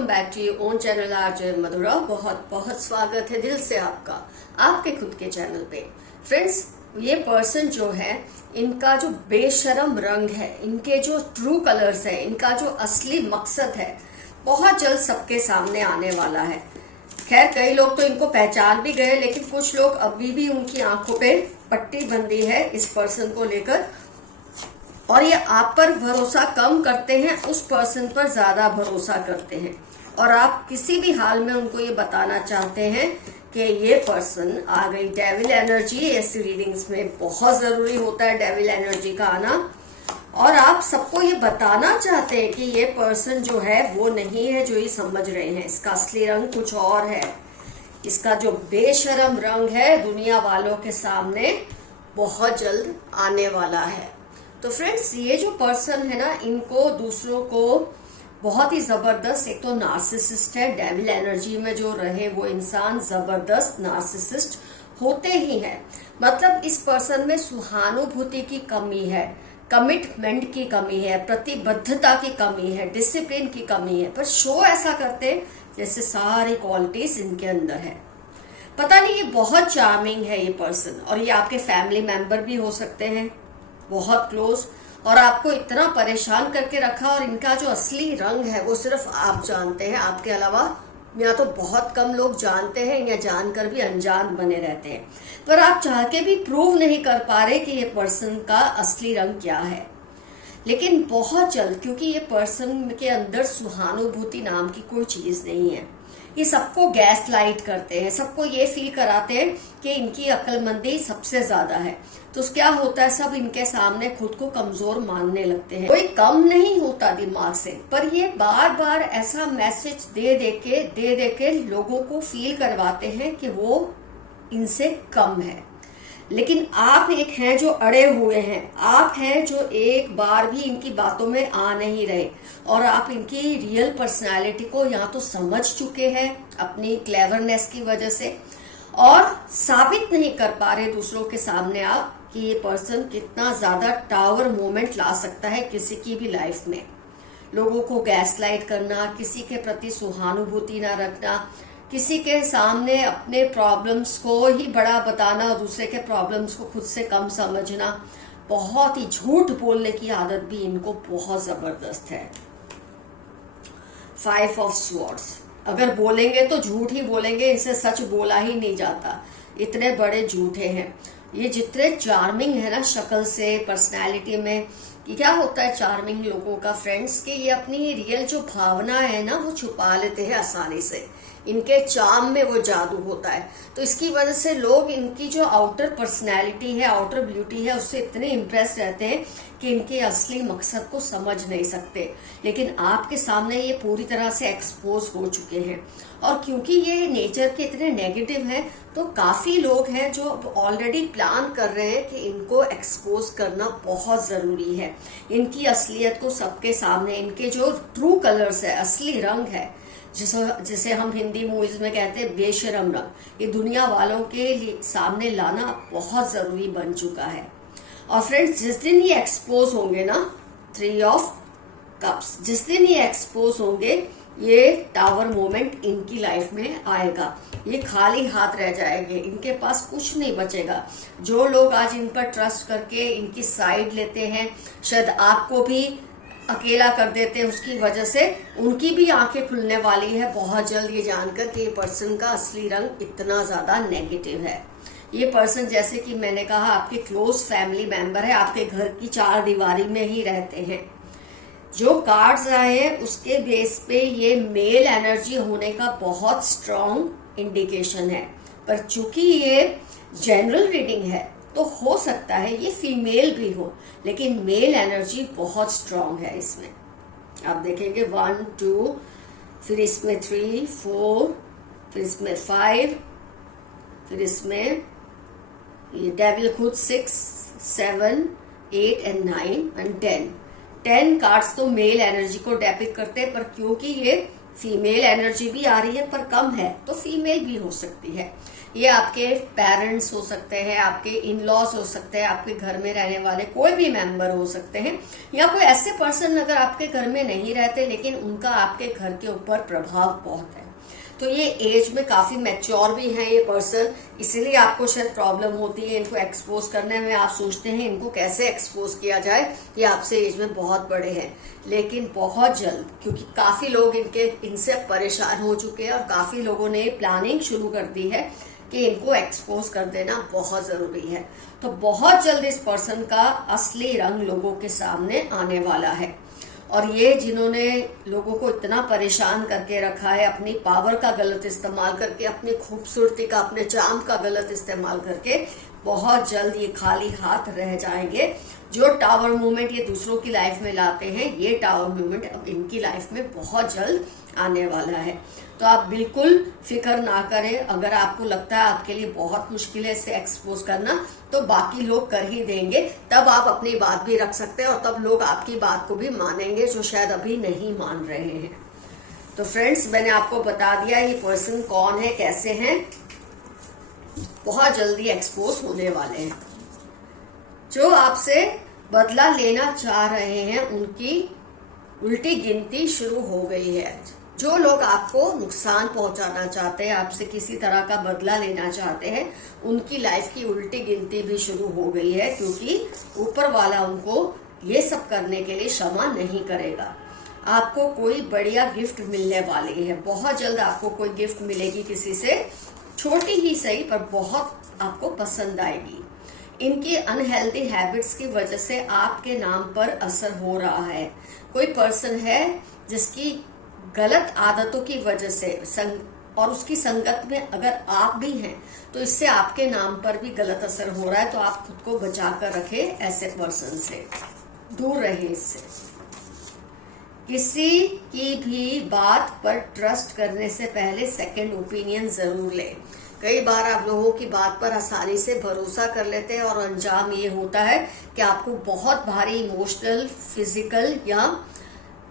Welcome back to your own channel RJ Madhura. बहुत बहुत स्वागत है दिल से आपका आपके खुद के चैनल पे। फ्रेंड्स, ये पर्सन जो है, इनका जो बेशरम रंग है, इनके जो ट्रू कलर्स है, इनका जो असली मकसद है, बहुत जल्द सबके सामने आने वाला है। खैर, कई लोग तो इनको पहचान भी गए, लेकिन कुछ लोग अभी भी उनकी आंखों पे पट्टी बंधी है इस पर्सन को लेकर, और ये आप पर भरोसा कम करते हैं, उस पर्सन पर ज्यादा भरोसा करते हैं। और आप किसी भी हाल में उनको ये बताना चाहते हैं कि ये पर्सन आ गई। डेविल एनर्जी ऐसी रीडिंग्स में बहुत जरूरी होता है, डेविल एनर्जी का आना। और आप सबको ये बताना चाहते हैं कि ये पर्सन जो है वो नहीं है जो ये समझ रहे हैं। इसका असली रंग कुछ और है। इसका जो बेशरम रंग है दुनिया वालों के सामने बहुत जल्द आने वाला है। तो फ्रेंड्स, ये जो पर्सन है ना, इनको दूसरों को बहुत ही जबरदस्त, एक तो नार्सिसिस्ट है। डेविल एनर्जी में जो रहे वो इंसान जबरदस्त नार्सिसिस्ट होते ही है। मतलब इस पर्सन में सहानुभूति की कमी है, कमिटमेंट की कमी है, प्रतिबद्धता की कमी है, डिसिप्लिन की कमी है, पर शो ऐसा करते हैं जैसे सारी क्वालिटीज इनके अंदर है। पता नहीं, ये बहुत चार्मिंग है ये पर्सन, और ये आपके फैमिली मेंबर भी हो सकते हैं, बहुत क्लोज, और आपको इतना परेशान करके रखा। और इनका जो असली रंग है वो सिर्फ आप जानते हैं, आपके अलावा या तो बहुत कम लोग जानते हैं या जानकर भी अनजान बने रहते हैं। पर आप चाह के भी प्रूव नहीं कर पा रहे कि ये पर्सन का असली रंग क्या है। लेकिन बहुत जल्द, क्योंकि ये पर्सन के अंदर सहानुभूति नाम की कोई चीज नहीं है। ये सबको गैस लाइट करते हैं, सबको ये फील कराते हैं कि इनकी अक्लमंदी सबसे ज्यादा है। तो क्या होता है, सब इनके सामने खुद को कमजोर मानने लगते हैं। कोई कम नहीं होता दिमाग से, पर ये बार बार ऐसा मैसेज दे दे के लोगों को फील करवाते हैं कि वो इनसे कम है। लेकिन आप एक हैं जो अड़े हुए हैं, आप हैं जो एक बार भी इनकी बातों में आ नहीं रहे, और आप इनकी रियल पर्सनालिटी को या तो समझ चुके हैं अपनी क्लेवरनेस की वजह से, और साबित नहीं कर पा रहे दूसरों के सामने आप कि ये पर्सन कितना ज्यादा टावर मोमेंट ला सकता है किसी की भी लाइफ में। लोगों को गैसलाइट करना, किसी के प्रति सहानुभूति ना रखना, किसी के सामने अपने प्रॉब्लम्स को ही बड़ा बताना और दूसरे के प्रॉब्लम्स को खुद से कम समझना, बहुत ही झूठ बोलने की आदत भी इनको बहुत जबरदस्त है। 5 ऑफ स्वॉर्ड्स, अगर बोलेंगे तो झूठ ही बोलेंगे, इनसे सच बोला ही नहीं जाता, इतने बड़े झूठे हैं ये। जितने चार्मिंग है ना शक्ल से, पर्सनैलिटी में, कि क्या होता है चार्मिंग लोगों का फ्रेंड्स, कि ये अपनी रियल जो भावना है ना वो छुपा लेते हैं आसानी से। इनके चार्म में वो जादू होता है, तो इसकी वजह से लोग इनकी जो आउटर पर्सनैलिटी है, आउटर ब्यूटी है, उससे इतने इम्प्रेस रहते हैं कि इनके असली मकसद को समझ नहीं सकते। लेकिन आपके सामने ये पूरी तरह से एक्सपोज हो चुके हैं, और क्योंकि ये नेचर के इतने नेगेटिव हैं, तो काफी लोग हैं जो ऑलरेडी प्लान कर रहे हैं कि इनको एक्सपोज करना बहुत जरूरी है। इनकी असलियत को सबके सामने, इनके जो ट्रू कलर्स है, असली रंग है, जिसे हम हिंदी मूवीज में कहते हैं बेशरम रंग, ये दुनिया वालों के सामने लाना बहुत जरूरी बन चुका है। और फ्रेंड्स, जिस दिन ये एक्सपोज होंगे ना, 3 ऑफ कप्स, जिस दिन ये एक्सपोज होंगे, ये टावर मोमेंट इनकी लाइफ में आएगा। ये खाली हाथ रह जाएंगे, इनके पास कुछ नहीं बचेगा। जो लोग आज इन पर ट्रस्ट करके इनकी साइड लेते हैं, शायद आपको भी अकेला कर देते हैं, उसकी वजह से उनकी भी आंखें खुलने वाली है बहुत जल्द, ये जानकर कि ये पर्सन का असली रंग इतना ज्यादा नेगेटिव है। ये पर्सन, जैसे कि मैंने कहा, आपके क्लोज फैमिली मेंबर है, आपके घर की 4 दीवारी में ही रहते हैं। जो कार्ड्स आए हैं उसके बेस पे ये मेल एनर्जी होने का बहुत स्ट्रॉन्ग इंडिकेशन है, पर चूंकि ये जनरल रीडिंग है तो हो सकता है ये फीमेल भी हो, लेकिन मेल एनर्जी बहुत स्ट्रांग है इसमें। आप देखेंगे 1 2, फिर इसमें 3 4, फिर इसमें 5, फिर इसमें ये डेविल खुद 6 7 8 एंड 9 एंड 10 कार्ड्स तो मेल एनर्जी को डेपिक्ट करते हैं, पर क्योंकि ये फीमेल एनर्जी भी आ रही है पर कम है, तो फीमेल भी हो सकती है। ये आपके पेरेंट्स हो सकते हैं, आपके इन लॉज हो सकते हैं, आपके घर में रहने वाले कोई भी मेंबर हो सकते हैं, या कोई ऐसे पर्सन अगर आपके घर में नहीं रहते लेकिन उनका आपके घर के ऊपर प्रभाव बहुत है। तो ये एज में काफी मैच्योर भी हैं ये पर्सन, इसीलिए आपको शायद प्रॉब्लम होती है इनको एक्सपोज करने में। आप सोचते हैं इनको कैसे एक्सपोज किया जाए, ये आपसे एज में बहुत बड़े हैं, लेकिन बहुत जल्द, क्योंकि काफी लोग इनसे परेशान हो चुके हैं और काफी लोगों ने प्लानिंग शुरू कर दी है कि इनको एक्सपोज कर देना बहुत जरूरी है। तो बहुत जल्द इस पर्सन का असली रंग लोगों के सामने आने वाला है। और ये जिन्होंने लोगों को इतना परेशान करके रखा है, अपनी पावर का गलत इस्तेमाल करके, अपनी खूबसूरती का, अपने चार्म का गलत इस्तेमाल करके, बहुत जल्द ये खाली हाथ रह जाएंगे। जो टावर मूवमेंट ये दूसरों की लाइफ में लाते हैं, ये टावर मूवमेंट अब इनकी लाइफ में बहुत जल्द आने वाला है। तो आप बिल्कुल फिक्र ना करें। अगर आपको लगता है आपके लिए बहुत मुश्किल है इसे एक्सपोज करना, तो बाकी लोग कर ही देंगे, तब आप अपनी बात भी रख सकते हैं और तब लोग आपकी बात को भी मानेंगे, जो शायद अभी नहीं मान रहे हैं। तो फ्रेंड्स, मैंने आपको बता दिया ये पर्सन कौन है, कैसे हैं, बहुत जल्दी एक्सपोज होने वाले हैं। जो आपसे बदला लेना चाह रहे हैं उनकी उल्टी गिनती शुरू हो गई है। जो लोग आपको नुकसान पहुंचाना चाहते हैं, आपसे किसी तरह का बदला लेना चाहते हैं, उनकी लाइफ की उल्टी गिनती भी शुरू हो गई है, क्योंकि ऊपर वाला उनको ये सब करने के लिए क्षमा नहीं करेगा। आपको कोई बढ़िया गिफ्ट मिलने वाली है, बहुत जल्द आपको कोई गिफ्ट मिलेगी किसी से, छोटी ही सही पर बहुत आपको पसंद आएगी। इनकी अनहेल्दी हैबिट्स की वजह से आपके नाम पर असर हो रहा है। कोई पर्सन है जिसकी गलत आदतों की वजह से और उसकी संगत में अगर आप भी हैं, तो इससे आपके नाम पर भी गलत असर हो रहा है। तो आप खुद को बचा कर रखें, ऐसे पर्सन से दूर रहे इससे। किसी की भी बात पर ट्रस्ट करने से पहले सेकंड ओपिनियन जरूर लें। कई बार आप लोगों की बात पर आसानी से भरोसा कर लेते हैं और अंजाम ये होता है कि आपको बहुत भारी इमोशनल, फिजिकल या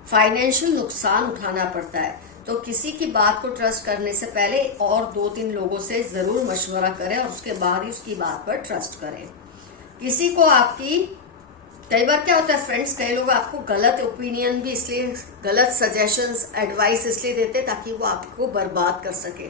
फाइनेंशियल नुकसान उठाना पड़ता है। तो किसी की बात को ट्रस्ट करने से पहले और 2-3 लोगों से जरूर मशवरा करें और उसके बाद ही उसकी बात पर ट्रस्ट करें। किसी को कई बार क्या होता है फ्रेंड्स, कई लोग आपको गलत ओपिनियन भी इसलिए, गलत सजेशंस, एडवाइस इसलिए देते ताकि वो आपको बर्बाद कर सके।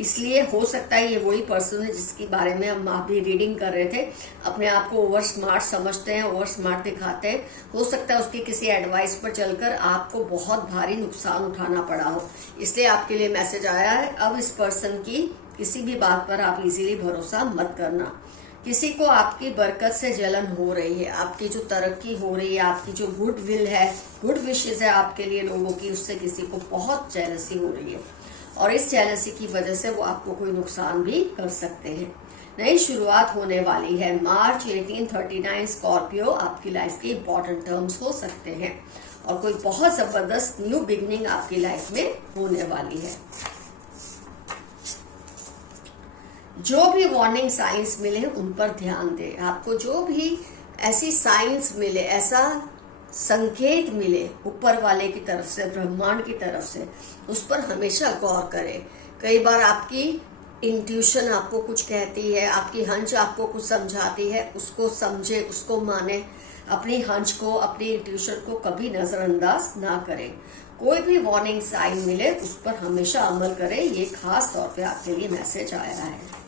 इसलिए हो सकता है ये वही पर्सन है जिसके बारे में हम अभी रीडिंग कर रहे थे, अपने आप को ओवर स्मार्ट समझते हैं, ओवर स्मार्ट दिखाते हैं। हो सकता है उसकी किसी एडवाइस पर चलकर आपको बहुत भारी नुकसान उठाना पड़ा हो, इसलिए आपके लिए मैसेज आया है। अब इस पर्सन की किसी भी बात पर आप इजीली भरोसा मत करना। किसी को आपकी बरकत से जलन हो रही है, आपकी जो तरक्की हो रही है, आपकी जो गुड विल है, गुड विशेस है आपके लिए लोगों की, उससे किसी को बहुत जेलसी हो रही है और इस जेलसी की वजह से वो आपको कोई नुकसान भी कर सकते हैं। नई शुरुआत होने वाली है। मार्च 1839 स्कॉर्पियो आपकी लाइफ के इंपॉर्टेंट टर्म्स हो सकते हैं और कोई बहुत जबरदस्त न्यू बिगनिंग आपकी लाइफ में होने वाली है। जो भी वार्निंग साइंस मिले उन पर ध्यान दें। आपको जो भी ऐसी साइंस मिले, ऐसा संकेत मिले ऊपर वाले की तरफ से, ब्रह्मांड की तरफ से, उस पर हमेशा गौर करें। कई बार आपकी इंट्यूशन आपको कुछ कहती है, आपकी हंच आपको कुछ समझाती है, उसको समझे, उसको माने। अपनी हंच को, अपनी इंट्यूशन को कभी नजरअंदाज ना करें। कोई भी वार्निंग साइन मिले उस पर हमेशा अमल करें। ये खास तौर पे आपके लिए मैसेज आया है।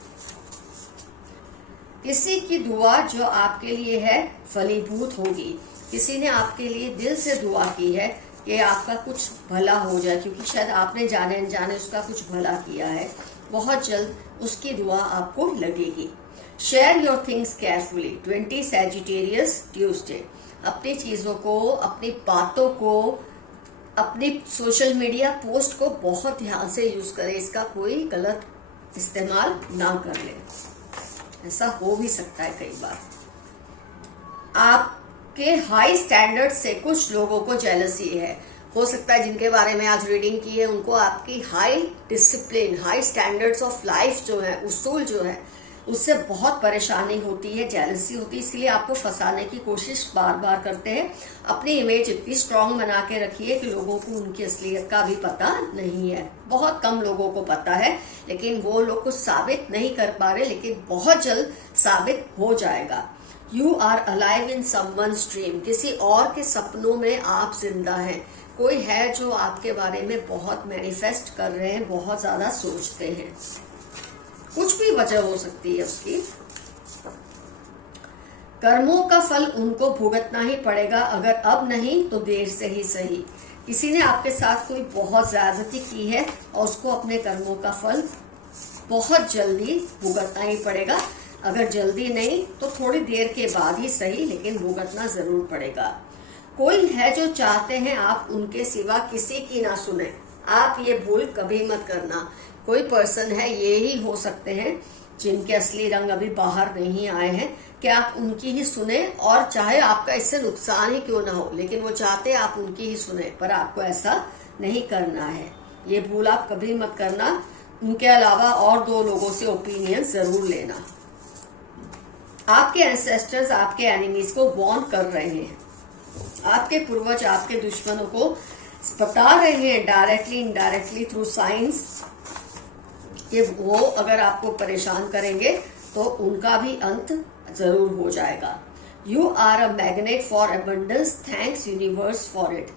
किसी की दुआ जो आपके लिए है फलीभूत होगी। किसी ने आपके लिए दिल से दुआ की है कि आपका कुछ भला हो जाए, क्योंकि शायद आपने जाने अनजाने उसका कुछ भला किया है। बहुत जल्द उसकी दुआ आपको लगेगी। Share your things carefully. 20 Sagittarius Tuesday. अपनी चीजों को, अपनी बातों को, अपनी सोशल मीडिया पोस्ट को बहुत ध्यान से यूज करें। इसका कोई गलत इस्तेमाल ना कर ले। ऐसा हो भी सकता है कई बार। आपके हाई स्टैंडर्ड से कुछ लोगों को जेलसी है। हो सकता है जिनके बारे में आज रीडिंग की है उनको आपकी high discipline, high standards of life जो है, उसूल जो है, उससे बहुत परेशानी होती है, जेलसी होती है, इसलिए आपको फंसाने की कोशिश बार बार करते हैं। अपनी इमेज इतनी स्ट्रांग बना के रखिए कि लोगों को उनकी असलियत का भी पता नहीं है। बहुत कम लोगों को पता है, लेकिन वो लोग कुछ साबित नहीं कर पा रहे, लेकिन बहुत जल्द साबित हो जाएगा। You are alive in someone's dream, किसी और के सपनों में आप जिंदा हैं। कोई है जो आपके बारे में बहुत मैनिफेस्ट कर रहे हैं, बहुत ज्यादा सोचते हैं। कुछ भी वजह हो सकती है उसकी। कर्मों का फल उनको भुगतना ही पड़ेगा, अगर अब नहीं तो देर से ही सही। किसी ने आपके साथ कोई बहुत ज्यादती की है और उसको अपने कर्मों का फल बहुत जल्दी भुगतना ही पड़ेगा। अगर जल्दी नहीं तो थोड़ी देर के बाद ही सही, लेकिन भुगतना जरूर पड़ेगा। कोई है जो चाहते हैं आप उनके सिवा किसी की ना सुने। आप ये भूल कभी मत करना। कोई पर्सन है, ये ही हो सकते हैं जिनके असली रंग अभी बाहर नहीं आए हैं, कि आप उनकी ही सुने, और चाहे आपका इससे नुकसान ही क्यों ना हो, लेकिन वो चाहते हैं आप उनकी ही सुने, पर आपको ऐसा नहीं करना है। ये भूल आप कभी मत करना। उनके अलावा और 2 लोगों से ओपिनियन जरूर लेना। आपके एंसेस्टर्स आपके एनिमीज को वार्न कर रहे हैं। आपके पूर्वज आपके दुश्मनों को बता रहे हैं डायरेक्टली इनडायरेक्टली थ्रू साइंस कि वो अगर आपको परेशान करेंगे तो उनका भी अंत जरूर हो जाएगा। You are a magnet for abundance, thanks universe for it.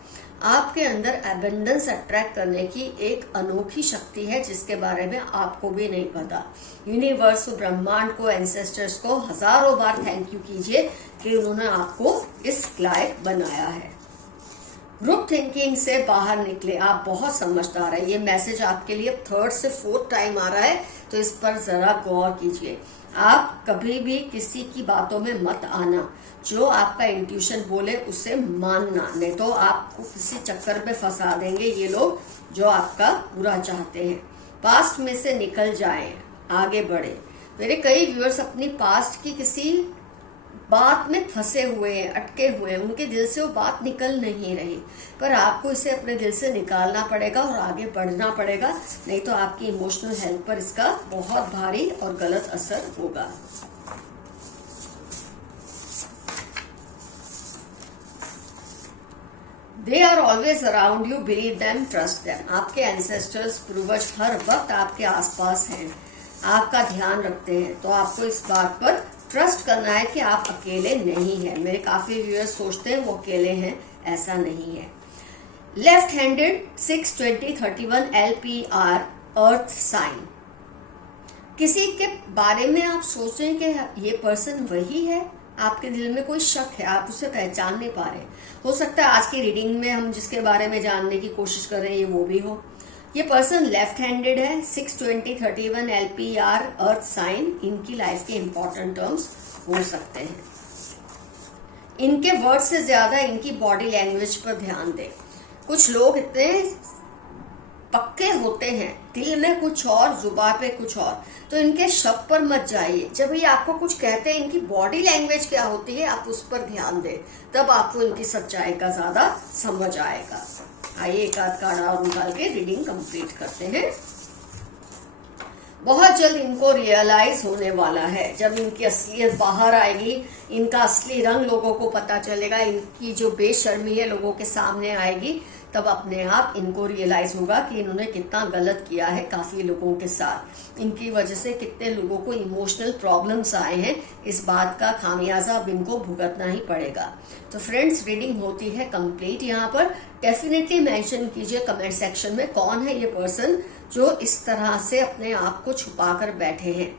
आपके अंदर एबंडेंस अट्रैक्ट करने की एक अनोखी शक्ति है जिसके बारे में आपको भी नहीं पता। यूनिवर्स, ब्रह्मांड को, एंसेस्टर्स को हजारों बार थैंक यू कीजिए कि उन्होंने आपको इस लायक बनाया है। ग्रुप थिंकिंग से बाहर निकले, आप बहुत समझदार है। ये मैसेज आपके लिए 3rd से 4th टाइम आ रहा है, तो इस पर जरा गौर कीजिए। आप कभी भी किसी की बातों में मत आना। जो आपका इंट्यूशन बोले उसे मानना, नहीं तो आपको किसी चक्कर में फंसा देंगे ये लोग जो आपका बुरा चाहते हैं। पास्ट में से निकल जाएं, आगे बढ़े। मेरे कई व्यूअर्स अपनी पास्ट की किसी बात में फंसे हुए हैं, अटके हुए हैं, उनके दिल से वो बात निकल नहीं रही, पर आपको इसे अपने दिल से निकालना पड़ेगा और आगे बढ़ना पड़ेगा, नहीं तो आपकी इमोशनल हेल्थ पर इसका बहुत भारी और गलत असर होगा। They are always around you, believe them, trust them. आपके एंसेस्टर्स, पूर्वज हर वक्त आपके आसपास हैं, आपका ध्यान रखते हैं, तो आपको इस बात पर ट्रस्ट करना है कि आप अकेले नहीं हैं। मेरे काफी व्यूअर्स सोचते हैं वो अकेले हैं, ऐसा नहीं है। Left handed 6-20-31 LPR earth sign. किसी के बारे में आप सोचें कि ये पर्सन वही है, आपके दिल में कोई शक है, आप उसे पहचान नहीं पा रहे। हो सकता है आज की रीडिंग में हम जिसके बारे में जानने की कोशिश कर रहे हैं ये वो भी हो। ये पर्सन लेफ्ट हैंडेड है, 6-20-31 LPR अर्थ साइन। इनकी लाइफ के इंपॉर्टेंट टर्म्स हो सकते हैं। इनके वर्ड से ज्यादा इनकी बॉडी लैंग्वेज पर ध्यान दें। कुछ लोग इतने पक्के होते हैं, दिल में कुछ और, जुबान पे कुछ और, तो इनके शक पर मत जाइए। जब ये आपको कुछ कहते हैं, इनकी बॉडी लैंग्वेज क्या होती है आप उस पर ध्यान दें, तब आपको इनकी सच्चाई का ज्यादा समझ आएगा। आइए एक आध कार्ड और निकाल के रीडिंग कंप्लीट करते हैं। बहुत जल्द इनको रियलाइज होने वाला है, जब इनकी असलियत बाहर आएगी, इनका असली रंग लोगों को पता चलेगा, इनकी जो बेशर्मी है लोगों के सामने आएगी, तब अपने आप इनको रियलाइज होगा कि इन्होंने कितना गलत किया है काफी लोगों के साथ। इनकी वजह से कितने लोगों को इमोशनल प्रॉब्लम्स आए हैं, इस बात का खामियाजा अब इनको भुगतना ही पड़ेगा। तो फ्रेंड्स, रीडिंग होती है कंप्लीट। यहाँ पर डेफिनेटली मेंशन कीजिए कमेंट सेक्शन में कौन है ये पर्सन जो इस तरह से अपने आप को छुपा कर बैठे हैं,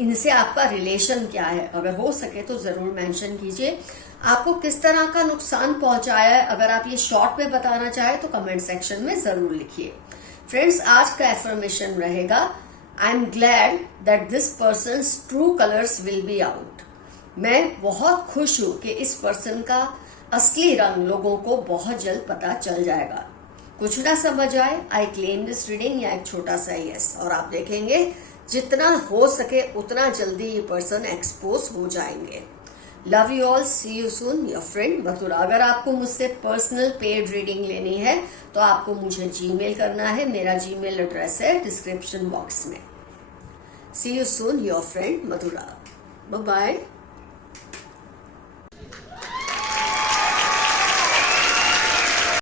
इनसे आपका रिलेशन क्या है। अगर हो सके तो जरूर मेंशन कीजिए। आपको किस तरह का नुकसान पहुंचाया है, अगर आप ये शॉर्ट में बताना चाहें तो कमेंट सेक्शन में जरूर लिखिए। फ्रेंड्स, आज का एफर्मेशन रहेगा, I am glad that this persons true colours will be out. मैं बहुत खुश हूं कि इस पर्सन का असली रंग लोगों को बहुत जल्द पता चल जाएगा। कुछ ना समझ आए, आई क्लेम दिस रीडिंग, या एक छोटा सा यस, और आप देखेंगे जितना हो सके उतना जल्दी ये पर्सन एक्सपोज हो जाएंगे। Love you all, see you soon, your friend Mathura. अगर आपको मुझसे पर्सनल पेड रीडिंग लेनी है तो आपको मुझे जीमेल करना है। मेरा जीमेल एड्रेस है डिस्क्रिप्शन बॉक्स में। See you soon, your friend Madhura. Bye bye.